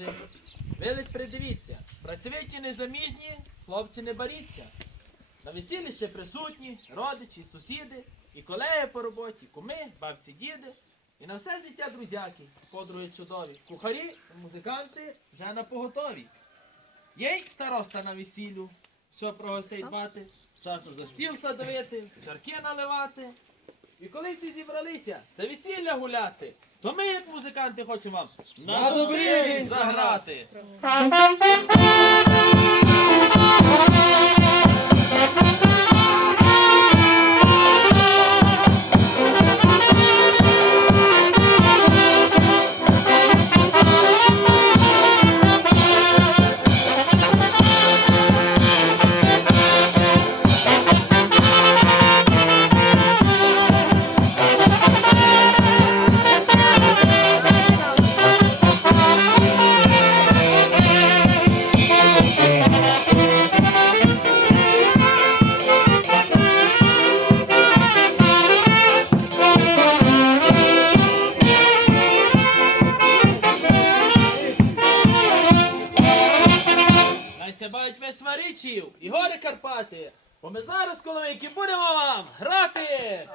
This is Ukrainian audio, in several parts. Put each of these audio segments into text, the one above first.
мужик. Ви лиш придивіться, працьовиті незаміжні, хлопці не боріться. На весіллі ще присутні, родичі, сусіди, і колеги по роботі, куми, бабці, діди. І на все життя друзяки, подруги чудові, кухарі, музиканти вже на поготові. Є й староста на весіллю, що про гостей дбати, часом за стіл садовити, чарки наливати. І коли всі зібралися, за весілля гуляти, то ми, як музиканти, хочемо вам На добрий день заграти. Найся бають весь Марічів і гори Карпати. Бо ми зараз, коломийки, будемо вам грати.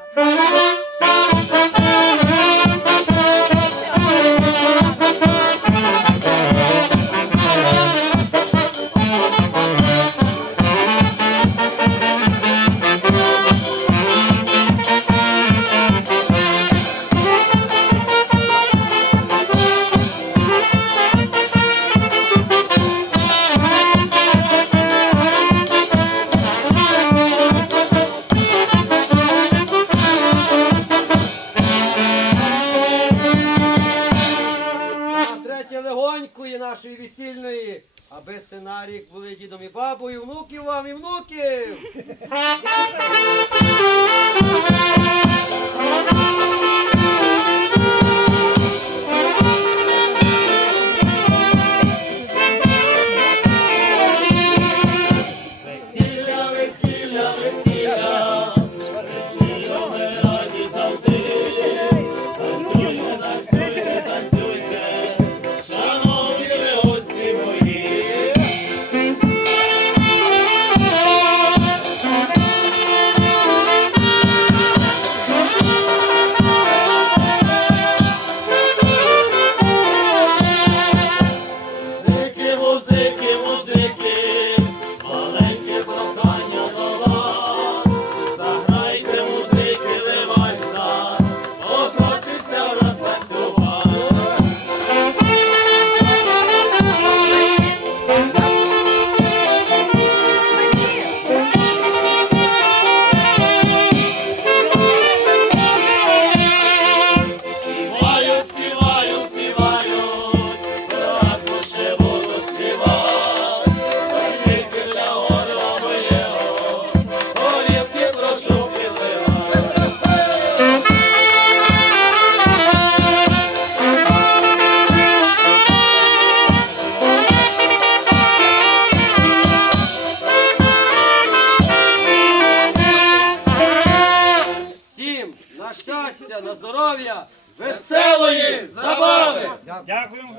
Легонької нашої весільної, аби сценарій були дідом і бабою, внуків вам і внуків. на щастя, на здоров'я, веселої забави! Дякуємо.